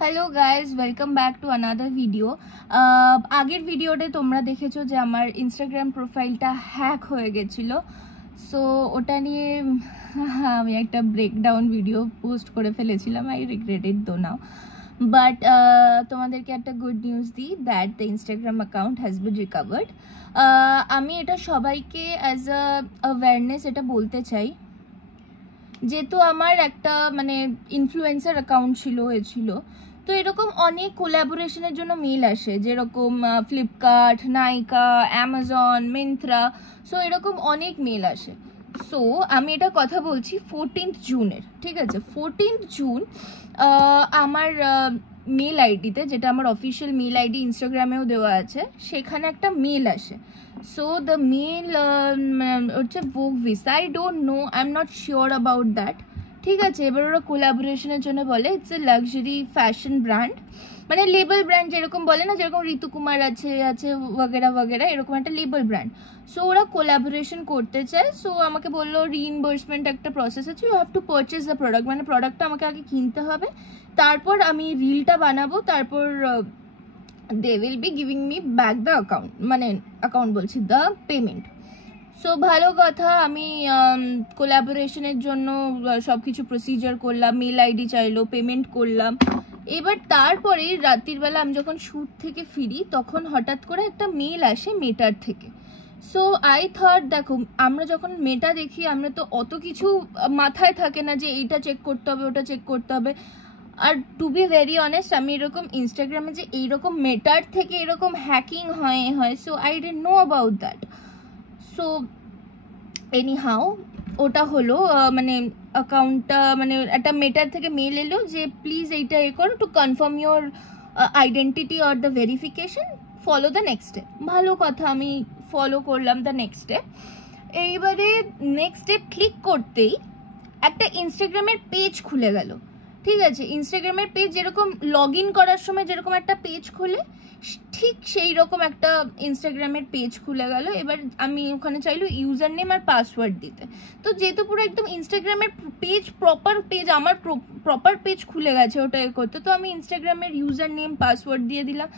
Hello guys, welcome back to another video. আগের ভিডিওতে তোমরা দেখেছো যে আমার ইনস্টাগ্রাম প্রোফাইলটা হ্যাক হয়ে গেছিলো। সো ওটা নিয়ে আমি একটা ব্রেকডাউন ভিডিও পোস্ট করে ফেলেছিলাম। আই রিগ্রেট ইট দো নাও, বাট তোমাদেরকে একটা গুড নিউজ দিই, that the Instagram account has been recovered. আমি এটা সবাইকে অ্যাজ আ অ্যাওয়ারনেস এটা বলতে চাই, যেহেতু আমার একটা ইনফ্লুয়েন্সার অ্যাকাউন্ট ছিল, তো এরকম অনেক কোলাবোরেশনের জন্য মেল আসে, যেরকম ফ্লিপকার্ট, নাইকা, অ্যামাজন, মিন্ত্রা। সো এরকম অনেক মেল আসে। সো আমি এটা কথা বলছি 14th জুনের, ঠিক আছে? 14th জুন আমার মেল আইডিতে, যেটা আমার অফিসিয়াল মেল আইডি ইনস্টাগ্রামেও দেওয়া আছে, সেখানে একটা মেল আসে। সো দ্য মেল হচ্ছে ভোগভিস। I don't know, I am not sure about that, ঠিক আছে? এবার ওরা কোলাবোরেশনের জন্য বলে it's a luxury fashion brand, মানে লেবেল ব্র্যান্ড, যেরকম বলে না, যেরকম ঋতুকুমার আছে ওয়াগেরা ওয়াগেরা, এরকম একটা লেবেল ব্র্যান্ড। সো ওরা কোলাবোরেশন করতে চায়। সো আমাকে বললো রিইম্বার্সমেন্ট একটা প্রসেস আছে, you have to purchase the product, মানে প্রোডাক্টটা আমাকে আগে কিনতে হবে, তারপর আমি রিলটা বানাবো, তারপর they will be giving me back the account, মানে অ্যাকাউন্ট বলছি, দ্য পেমেন্ট। সো ভালো কথা, আমি কোলাবোরেশনের জন্য সব কিছু প্রসিজার করলাম, মেল আইডি চাইলো, পেমেন্ট করলাম। এবার তারপরেই রাত্রির বেলা আমি যখন শ্যুট থেকে ফিরি, তখন হঠাৎ করে একটা মেল আসে মেটার থেকে। সো আই থট, দেখো আমরা যখন মেটা দেখি, আমরা তো অত কিছু মাথায় থাকে না যে এইটা চেক করতে হবে, ওটা চেক করতে হবে। আর টু বি ভেরি অনেস্ট, আমি এরকম ইনস্টাগ্রামে যে এইরকম মেটার থেকে এরকম হ্যাকিং হয়, so I didn't know about that. So anyhow ওটা হলো, মানে অ্যাকাউন্টটা, মানে একটা মেটার থেকে মেল এলো যে প্লিজ এইটা করো to confirm your identity or the verification, follow the next step. ভালো কথা, আমি ফলো করলাম দ্য নেক্সট স্টেপ। এইবারে নেক্সট স্টেপ ক্লিক করতেই একটা ইনস্টাগ্রামের পেজ খুলে গেল, ঠিক আছে? ইনস্টাগ্রামের পেজ যেরকম লগ ইন করার সময় যেরকম একটা পেজ খোলে, ঠিক সেই রকম একটা ইনস্টাগ্রামের পেজ খুলে গেল। এবার আমি ওখানে চাইলো ইউজার নেম আর পাসওয়ার্ড দিতে। তো যেহেতু পুরো একদম ইনস্টাগ্রামের পেজ, প্রপার পেজ, আমার প্রপার পেজ খুলে গেছে ওটা করতে, তো আমি ইনস্টাগ্রামের ইউজার নেম পাসওয়ার্ড দিয়ে দিলাম।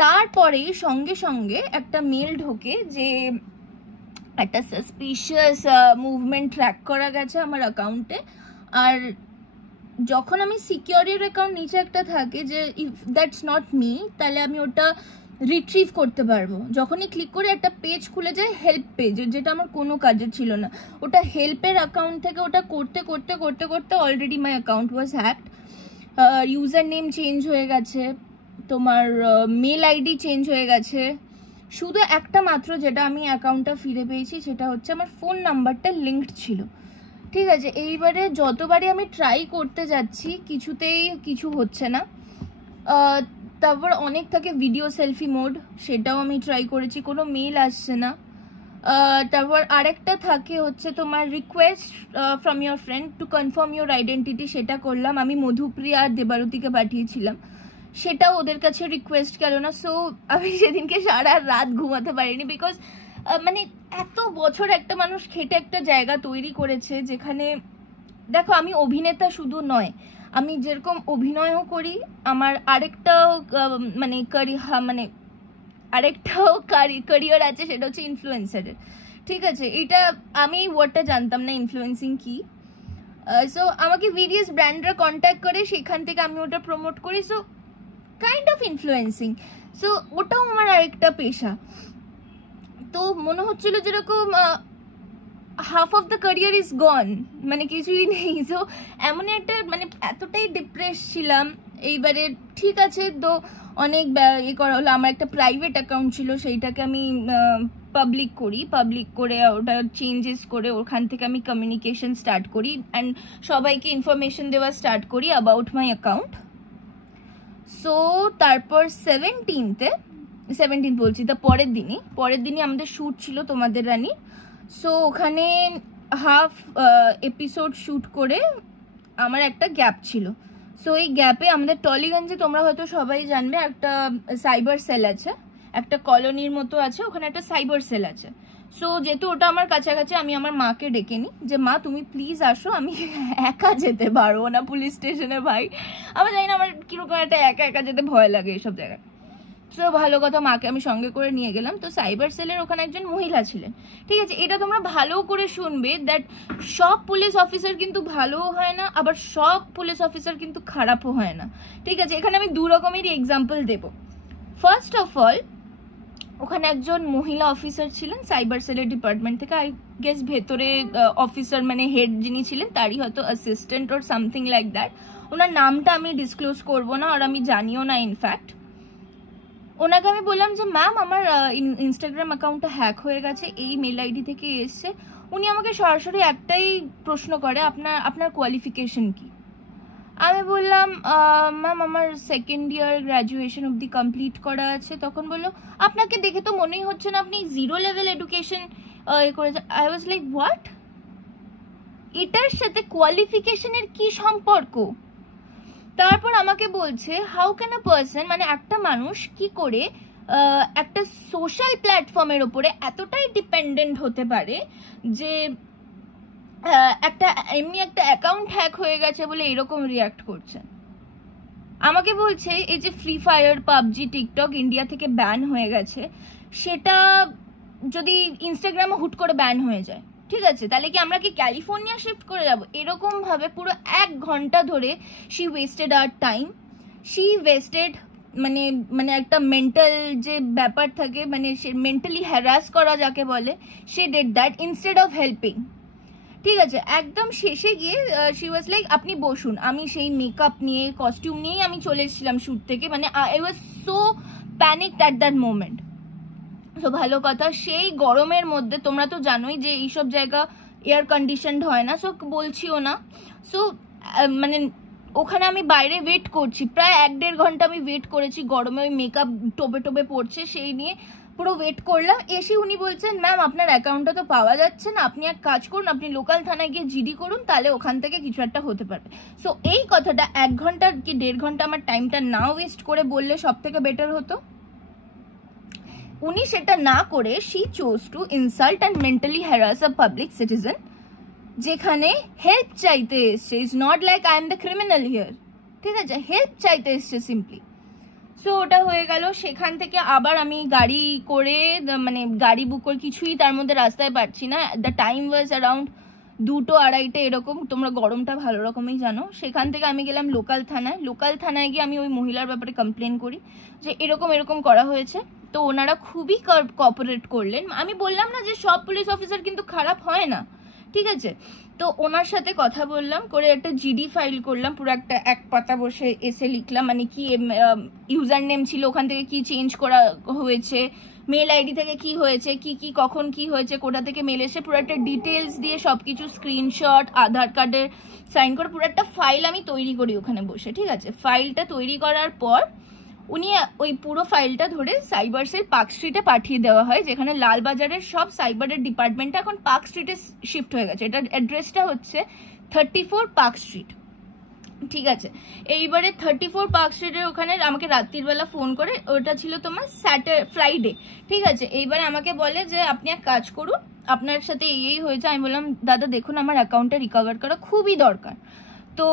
তারপরেই সঙ্গে সঙ্গে একটা মেল ঢোকে যে একটা সাসপিশিয়াস মুভমেন্ট ট্র্যাক করা গেছে আমার অ্যাকাউন্টে। আর যখন আমি সিকিউরিটির অ্যাকাউন্ট নিচে একটা থাকে যে ইফ দ্যাটস নট মি, তাহলে আমি ওটা রিট্রিভ করতে পারবো। যখনই ক্লিক করে একটা পেজ খুলে যায়, হেল্প পেজ, যেটা আমার কোনো কাজের ছিল না, ওটা হেল্পের অ্যাকাউন্ট থেকে ওটা করতে করতে করতে করতে already my account was hacked. User name change হয়ে গেছে, তোমার মেল আইডি চেঞ্জ হয়ে গেছে। শুধু একটা মাত্র যেটা আমি অ্যাকাউন্টটা ফিরে পেয়েছি, সেটা হচ্ছে আমার ফোন নাম্বারটা লিঙ্কড ছিল, ঠিক আছে? এইবারে যতবারই আমি ট্রাই করতে যাচ্ছি, কিছুতেই কিছু হচ্ছে না। তারপর অনেক থাকে ভিডিও সেলফি মোড, সেটাও আমি ট্রাই করেছি, কোনো মেল আসছে না। তারপর আরেকটা থাকে হচ্ছে তোমার request from your friend to confirm your identity, সেটা করলাম। আমি মধুপ্রিয়া আর দেবারতীকে পাঠিয়েছিলাম, সেটাও ওদের কাছে রিকোয়েস্ট গেল না। সো আমি সেদিনকে সারা রাত ঘুমাতে পারিনি, বিকজ মানে এত বছর একটা মানুষ খেটে একটা জায়গা তৈরি করেছে, যেখানে দেখো আমি অভিনেতা শুধু নয়, আমি যেরকম অভিনয়ও করি, আমার আরেকটাও ক্যারিয়ার আছে, সেটা হচ্ছে ইনফ্লুয়েন্সারের, ঠিক আছে? এটা আমি ওয়ার্ডটা জানতাম না, ইনফ্লুয়েন্সিং কি। সো আমাকে ভেরিয়াস ব্র্যান্ডরা কন্ট্যাক্ট করে, সেখান থেকে আমি ওটা প্রমোট করি। So kind of influencing. So ওটাও আমার আরেকটা পেশা। তো মনে হচ্ছিল যেরকম half of the career is গন, মানে কিছুই নেই। সো এমন একটা এতটাই ডিপ্রেস ছিলাম। এইবারে ঠিক আছে, তো অনেক করা হলো। আমার একটা প্রাইভেট অ্যাকাউন্ট ছিল, সেইটাকে আমি পাবলিক করে ওটা চেঞ্জেস করে ওখান থেকে আমি কমিউনিকেশন স্টার্ট করি অ্যান্ড সবাইকে ইনফরমেশন দেওয়া স্টার্ট করি অ্যাবাউট মাই অ্যাকাউন্ট। সো তারপর 17th বলছি, তা পরের দিনই আমাদের শ্যুট ছিল তোমাদের রানী। সো ওখানে হাফ এপিসোড শ্যুট করে আমার একটা গ্যাপ ছিল। সো এই গ্যাপে আমাদের টলিগঞ্জে, তোমরা হয়তো সবাই জানবে, একটা সাইবার সেল আছে, একটা কলোনির মতো আছে, ওখানে একটা সাইবার সেল আছে। সো যেহেতু ওটা আমার কাছাকাছি, আমি আমার মাকে ডেকে নিই যে মা তুমি প্লিজ আসো, আমি একা যেতে পারবো না পুলিশ স্টেশনে। ভাই আমার জানি না আমার কিরকম ওরকম একটা একা একা যেতে ভয় লাগে এইসব জায়গায়। তো ভালো কথা, মাকে আমি সঙ্গে করে নিয়ে গেলাম। তো সাইবার সেলের ওখানে একজন মহিলা ছিলেন, ঠিক আছে। এটা তোমরা ভালো করে শুনবে, দ্যাট সব পুলিশ অফিসার কিন্তু ভালোও হয় না, আবার সব পুলিশ অফিসার কিন্তু খারাপও হয় না, ঠিক আছে। এখানে আমি 2 রকমেরই এক্সাম্পল দেবো। ফার্স্ট অফ অল, ওখানে একজন মহিলা অফিসার ছিলেন সাইবার সেলের ডিপার্টমেন্ট থেকে, আই গেস ভেতরে অফিসার মানে হেড যিনি ছিলেন তারই হয়তো অ্যাসিস্ট্যান্ট ওর সামথিং লাইক দ্যাট। ওনার নামটা আমি ডিসক্লোজ করবো না, আর আমি জানিও না ইনফ্যাক্ট। ওনাকে আমি বললাম যে ম্যাম আমার ইনস্টাগ্রাম অ্যাকাউন্টটা হ্যাক হয়ে গেছে, এই মেল আইডি থেকে এসছে। উনি আমাকে সরাসরি একটাই প্রশ্ন করে, আপনার কোয়ালিফিকেশন কি। আমি বললাম ম্যাম আমার 2nd ইয়ার গ্র্যাজুয়েশন অবধি কমপ্লিট করা আছে। তখন বললো আপনাকে দেখে তো মনেই হচ্ছে না আপনি 0 লেভেল এডুকেশন করেছে। আই ওয়াজ লাইক হোয়াট, এটার সাথে কোয়ালিফিকেশনের কি সম্পর্ক? তারপর আমাকে বলছে হাউ ক্যান আ পার্সন, মানে একটা মানুষ কি করে একটা সোশ্যাল প্ল্যাটফর্মের ওপরে এতটাই ডিপেন্ডেন্ট হতে পারে যে একটা এমনি একটা অ্যাকাউন্ট হ্যাক হয়ে গেছে বলে এরকম রিয়াক্ট করছে। আমাকে বলছে এই যে free fire, PUBG, TikTok India থেকে ব্যান হয়ে গেছে, সেটা যদি ইনস্টাগ্রামে হুট করে ব্যান হয়ে যায়, ঠিক আছে, তাহলে কি আমরা কি ক্যালিফোর্নিয়া শিফট করে যাব? এরকম ভাবে পুরো 1 ঘন্টা ধরে she wasted our time, she wasted মানে একটা মেন্টাল যে ব্যাপার থাকে, মানে সে মেন্টালি হ্যারাস করা যাকে বলে, সে did that instead of helping, ঠিক আছে। একদম শেষে গিয়ে শি ওয়াজ লাইক আপনি বসুন। আমি সেই মেকআপ নিয়ে, কস্টিউম নিয়েই আমি চলে এসেছিলাম শ্যুট থেকে, মানে I was so panicked at that moment. So ভালো কথা, সেই গরমের মধ্যে তোমরা তো জানোই যে এইসব জায়গা এয়ার কন্ডিশনড হয় না, সো বলছিও না। সো মানে ওখানে আমি বাইরে ওয়েট করছি, প্রায় 1-1.5 ঘন্টা আমি ওয়েট করেছি গরমে, ওই মেকআপ টোপে টোপে পড়ছে, সেই নিয়ে পুরো ওয়েট করলাম। এসে উনি বলছেন ম্যাম আপনার অ্যাকাউন্টটা তো পাওয়া যাচ্ছে না, আপনি এক কাজ করুন, আপনি লোকাল থানায় গিয়ে জিডি করুন, তাহলে ওখান থেকে কিছু একটা হতে পারে। সো এই কথাটা 1 ঘন্টা কি 1.5 ঘন্টা আমার টাইমটা না ওয়েস্ট করে বললে সব থেকে বেটার হতো। উনি সেটা না করে she chose to insult and mentally harass a public citizen, যেখানে হেল্প চাইতে এসছে। Is not like I am the criminal here, ঠিক আছে, হেল্প চাইতে এসছে সিম্পলি। সো ওটা হয়ে গেল। সেখান থেকে আবার আমি গাড়ি করে, মানে গাড়ি বুক করে, কিছুই তার মধ্যে রাস্তায় পাচ্ছি না। দ্য টাইম ওয়াজ অ্যারাউন্ড 2-2:30 এরকম, তোমরা গরমটা ভালো রকমই জানো। সেখান থেকে আমি গেলাম লোকাল থানায়। লোকাল থানায় গিয়ে আমি ওই মহিলার ব্যাপারে কমপ্লেন করি যে এরকম এরকম করা হয়েছে। তো ওনারা খুবই কোঅপারেট করলেন। আমি বললাম না যে সব পুলিশ অফিসার কিন্তু খারাপ হয় না, ঠিক আছে। তো ওনার সাথে কথা বললাম, করে একটা জিডি ফাইল করলাম, পুরো একটা 1 পাতা বসে এসে লিখলাম, মানে কি ইউজার নেম ছিল, ওখান থেকে কি চেঞ্জ করা হয়েছে, মেল আইডি থেকে কি হয়েছে, কি কি কখন কি হয়েছে, কোথা থেকে মেল এসে, পুরো একটা ডিটেলস দিয়ে সব কিছু স্ক্রিনশট, আধার কার্ডের সাইন করে পুরো একটা ফাইল আমি তৈরি করি ওখানে বসে, ঠিক আছে। ফাইলটা তৈরি করার পর উনি ওই পুরো ফাইলটা ধরে সাইবার সেল পার্ক স্ট্রিটে পাঠিয়ে দেওয়া হয়, যেখানে লালবাজারের সব সাইবারের ডিপার্টমেন্টটা এখন পার্ক স্ট্রিটে শিফট হয়ে গেছে। এটার অ্যাড্রেসটা হচ্ছে 34 পার্ক স্ট্রিট, ঠিক আছে। এইবারে 34 পার্ক স্ট্রিটের ওখানে আমাকে রাত্রিবেলা ফোন করে, ওটা ছিল তোমার ফ্রাইডে, ঠিক আছে। এইবারে আমাকে বলে যে আপনি এক কাজ করুন, আপনার সাথে এই হয়েছে। আমি বললাম দাদা দেখুন আমার অ্যাকাউন্টটা রিকভার করা খুবই দরকার। তো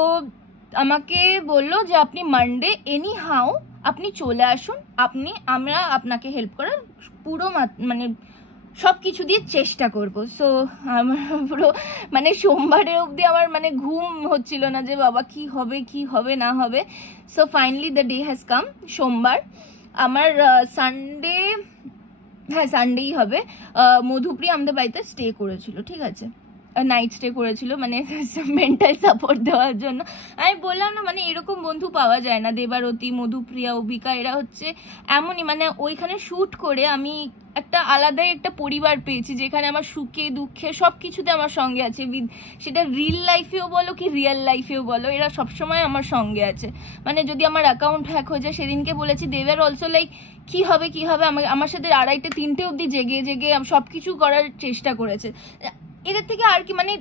আমাকে বললো যে আপনি মানডে এনি হাউ আপনি চলে আসুন, আমরা আপনাকে হেল্প করার পুরো মানে সব কিছু দিয়ে চেষ্টা করব। সো আমার পুরো মানে সোমবারে অবধি আমার মানে ঘুম হচ্ছিল না যে বাবা কি হবে না হবে। So finally the day has come, সোমবার। আমার সানডে, হ্যাঁ সানডেই হবে, মধুপ্রিয়া আমাদের বাড়িতে স্টে করেছিল, ঠিক আছে, নাইট স্টে করেছিল, মানে মেন্টাল সাপোর্ট দেওয়ার জন্য। আমি বললাম না মানে এরকম বন্ধু পাওয়া যায় না। দেবারতী, মধুপ্রিয়া, অবিকা এরা হচ্ছে এমনই, মানে ওইখানে শ্যুট করে আমি একটা আলাদাই একটা পরিবার পেয়েছি, যেখানে আমার সুখে দুঃখে সব কিছুতে আমার সঙ্গে আছে। সেটা রিল লাইফেও বলো কি রিয়েল লাইফেও বলো, এরা সবসময় আমার সঙ্গে আছে। মানে যদি আমার অ্যাকাউন্ট হ্যাক হয়ে যায়, সেদিনকে বলেছি দেবের অলসো লাইক কি হবে আমার সাথে 2:30-3টে অবধি জেগে সব কিছু করার চেষ্টা করেছে। এদের থেকে আর কি মানে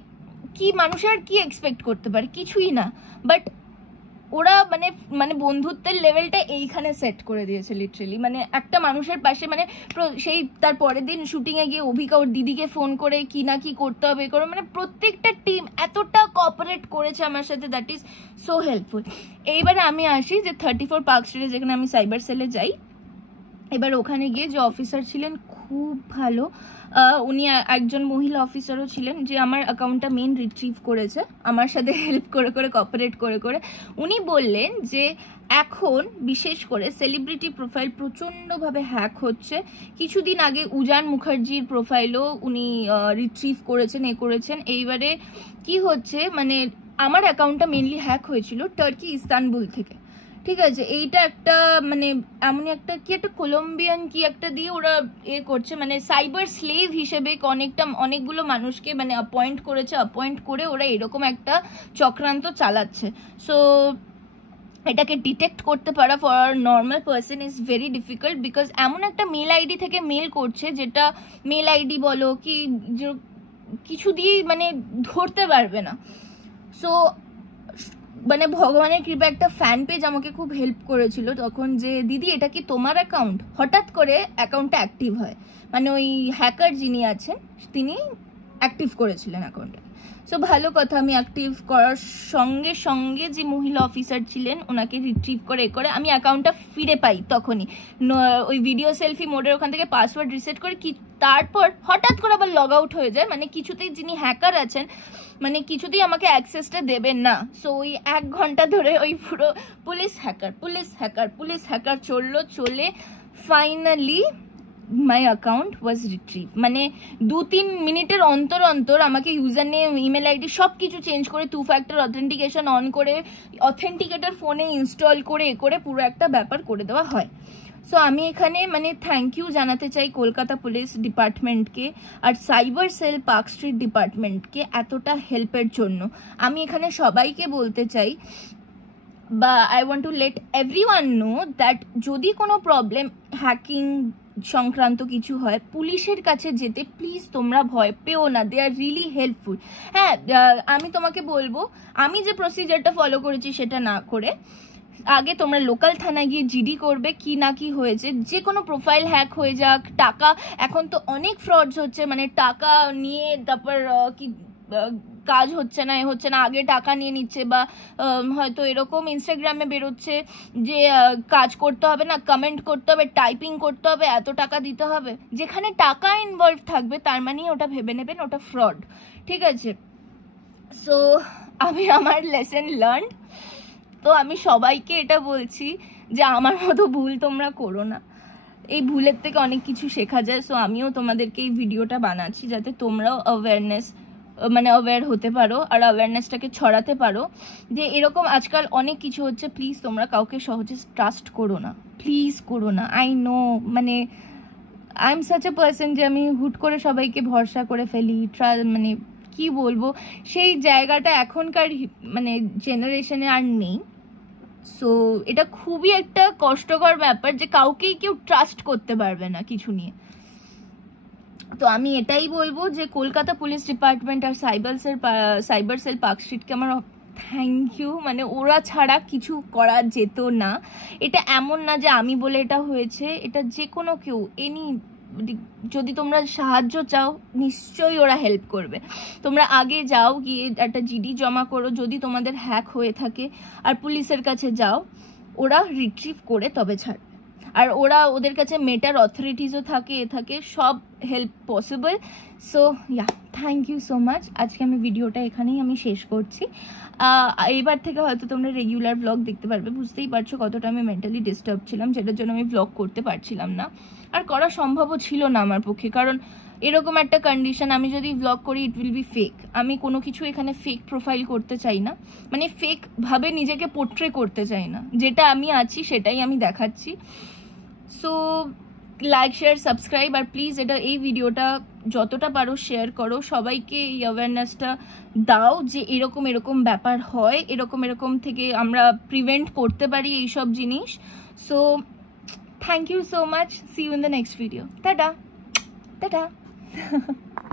কি মানুষের কি এক্সপেক্ট করতে পারে, কিছুই না। বাট ওরা মানে মানে বন্ধুত্বের লেভেলটা এইখানে সেট করে দিয়েছে লিটারেলি। মানে একটা মানুষের পাশে মানে সেই তার পরের দিন শুটিংয়ে গিয়ে অভিকা ওর দিদিকে ফোন করে কি না কি করতে হবে করে, মানে প্রত্যেকটা টিম এতটা কোঅপারেট করেছে আমার সাথে, দ্যাট ইজ সো হেল্পফুল। এইবারে আমি আসি যে 34 পার্ক স্ট্রিটে যেখানে আমি সাইবার সেলে যাই। এবার ওখানে গিয়ে যে অফিসার ছিলেন খুব ভালো, উনি একজন মহিলা অফিসারও ছিলেন যে আমার অ্যাকাউন্টটা মেন রিট্রিভ করেছে আমার সাথে হেল্প করে করে কোঅপারেট করে করে। উনি বললেন যে এখন বিশেষ করে সেলিব্রিটি প্রোফাইল প্রচণ্ডভাবে হ্যাক হচ্ছে। কিছুদিন আগে উজান মুখার্জির প্রোফাইলও উনি রিট্রিভ করেছেন করেছেন। এইবারে কি হচ্ছে মানে আমার অ্যাকাউন্টটা মেনলি হ্যাক হয়েছিল টার্কি ইস্তানবুল থেকে, ঠিক আছে। এইটা একটা মানে এমনই একটা কি একটা কলম্বিয়ান কি একটা দিয়ে ওরা করছে, মানে সাইবার স্লেভ হিসেবে অনেকগুলো মানুষকে মানে অ্যাপয়েন্ট করে ওরা এরকম একটা চক্রান্ত চালাচ্ছে। সো এটাকে ডিটেক্ট করতে পারা for normal person is very difficult, because এমন একটা মেল আইডি থেকে মেল করছে যেটা মেল আইডি বলো কি কিছু দিয়েই মানে ধরতে পারবে না। সো মানে ভগবানের কৃপা একটা ফ্যান পেজ আমাকে খুব হেল্প করেছিল তখন, যে দিদি এটা কি তোমার অ্যাকাউন্ট? হঠাৎ করে অ্যাকাউন্টটা অ্যাক্টিভ হয়, মানে ওই হ্যাকার যিনি আছেন তিনি অ্যাক্টিভ করেছিলেন অ্যাকাউন্টটা। সো ভালো কথা, আমি অ্যাক্টিভ করার সঙ্গে সঙ্গে যে মহিলা অফিসার ছিলেন ওনাকে রিট্রিভ করে আমি অ্যাকাউন্টটা ফিরে পাই তখনই। ওই ভিডিও সেলফি মোডের ওখান থেকে পাসওয়ার্ড রিসেট করে কি তারপর হঠাৎ করে আবার লগ আউট হয়ে যায়, মানে কিছুতেই যিনি হ্যাকার আছেন মানে কিছুতেই আমাকে অ্যাক্সেসটা দেবেন না। সো ওই 1 ঘন্টা ধরে ওই পুরো পুলিশ হ্যাকার চলে finally my account was retrieve. মানে 2-3 মিনিটের অন্তর আমাকে ইউজার নেম ইমেল আইডি সব কিছু চেঞ্জ করে 2 ফ্যাক্টর অথেন্টিকেশন অন করে অথেন্টিকেটার ফোনে ইনস্টল করে পুরো একটা ব্যাপার করে দেওয়া হয়। সো আমি এখানে মানে থ্যাংক ইউ জানাতে চাই কলকাতা পুলিশ ডিপার্টমেন্টকে আর সাইবার সেল পার্ক স্ট্রিট ডিপার্টমেন্টকে এতটা হেল্পের জন্য। আমি এখানে সবাইকে বলতে চাই বা I want to let everyone know that যদি কোনো প্রবলেম হ্যাকিং সংক্রান্ত কিছু হয় পুলিশের কাছে যেতে প্লিজ তোমরা ভয় পেও না, দে আর রিয়েলি হেল্পফুল। হ্যাঁ, আমি তোমাকে বলবো আমি যে প্রসিজারটা ফলো করেছি সেটা না করে আগে তোমরা লোকাল থানায় গিয়ে জিডি করবে কি না কি হয়েছে। যে কোনো প্রোফাইল হ্যাক হয়ে যাক, টাকা এখন তো অনেক ফ্রডস হচ্ছে, মানে টাকা নিয়ে তারপর কি কাজ হচ্ছে না আগে টাকা নিয়ে নিচ্ছে, বা হয়তো এরকম ইনস্টাগ্রামে বেরোচ্ছে যে কাজ করতে হবে না, কমেন্ট করতে হবে, টাইপিং করতে হবে, এত টাকা দিতে হবে। যেখানে টাকা ইনভলভ থাকবে তার মানে ওটা ভেবে নেবেন ওটা ফ্রড, ঠিক আছে। সো আমি আমার লেসন লার্ন, তো আমি সবাইকে এটা বলছি যে আমার মতো ভুল তোমরা করো না, এই ভুলের থেকে অনেক কিছু শেখা যায়। সো আমিও তোমাদেরকে এই ভিডিওটা বানাচ্ছি যাতে তোমরাও অ্যাওয়্যার হতে পারো আর অ্যাওয়ারনেসটাকে ছড়াতে পারো যে এরকম আজকাল অনেক কিছু হচ্ছে। প্লিজ তোমরা কাউকে সহজে ট্রাস্ট করো না, প্লিজ করো না। আই নো মানে I am such a person যে আমি হুট করে সবাইকে ভরসা করে ফেলি, মানে কি বলবো সেই জায়গাটা এখনকার মানে জেনারেশনে আর নেই। সো এটা খুবই একটা কষ্টকর ব্যাপার যে কাউকেই কেউ ট্রাস্ট করতে পারবে না কিছু নিয়ে। তো আমি এটাই বলবো যে কলকাতা পুলিশ ডিপার্টমেন্ট আর সাইবার সেল পার্ক স্ট্রিটকে আমার থ্যাংক ইউ, মানে ওরা ছাড়া কিছু করা যেত না। এটা এমন না যে আমি বলে এটা হয়েছে, এটা যে কোনো কেউ যদি তোমরা সাহায্য চাও নিশ্চয়ই ওরা হেল্প করবে। তোমরা আগে যাও গিয়ে একটা জিডি জমা করো যদি তোমাদের হ্যাক হয়ে থাকে, আর পুলিশের কাছে যাও, ওরা রিট্রিভ করে তবে ছাড়বে। আর ওদের কাছে মেটার অথরিটিসও থাকে সব help possible. So yeah, thank you so much. আজকে আমি ভিডিওটা এখানেই আমি শেষ করছি। এবার থেকে হয়তো তোমরা রেগুলার ব্লগ দেখতে পারবে। বুঝতেই পারছো কতটা আমি মেন্টালি ডিস্টার্ব ছিলাম, যেটার জন্য আমি ব্লগ করতে পারছিলাম না, আর করা সম্ভবও ছিল না আমার পক্ষে। কারণ এরকম একটা কন্ডিশন, আমি যদি ব্লগ করি ইট উইল বি ফেক। আমি কোনো কিছু এখানে ফেক প্রোফাইল করতে চাই না, মানে ফেক ভাবে নিজেকে পোর্ট্রে করতে চাই না। যেটা আমি আছি সেটাই আমি দেখাচ্ছি। সো লাইক, শেয়ার, সাবস্ক্রাইব, আর প্লিজ এই ভিডিওটা যতটা পারো শেয়ার করো, সবাইকে এই অ্যাওয়ারনেসটা দাও যে এরকম ব্যাপার হয়, এরকম থেকে আমরা প্রিভেন্ট করতে পারি এইসব জিনিস। So thank you so much, see you in the next video. Tata.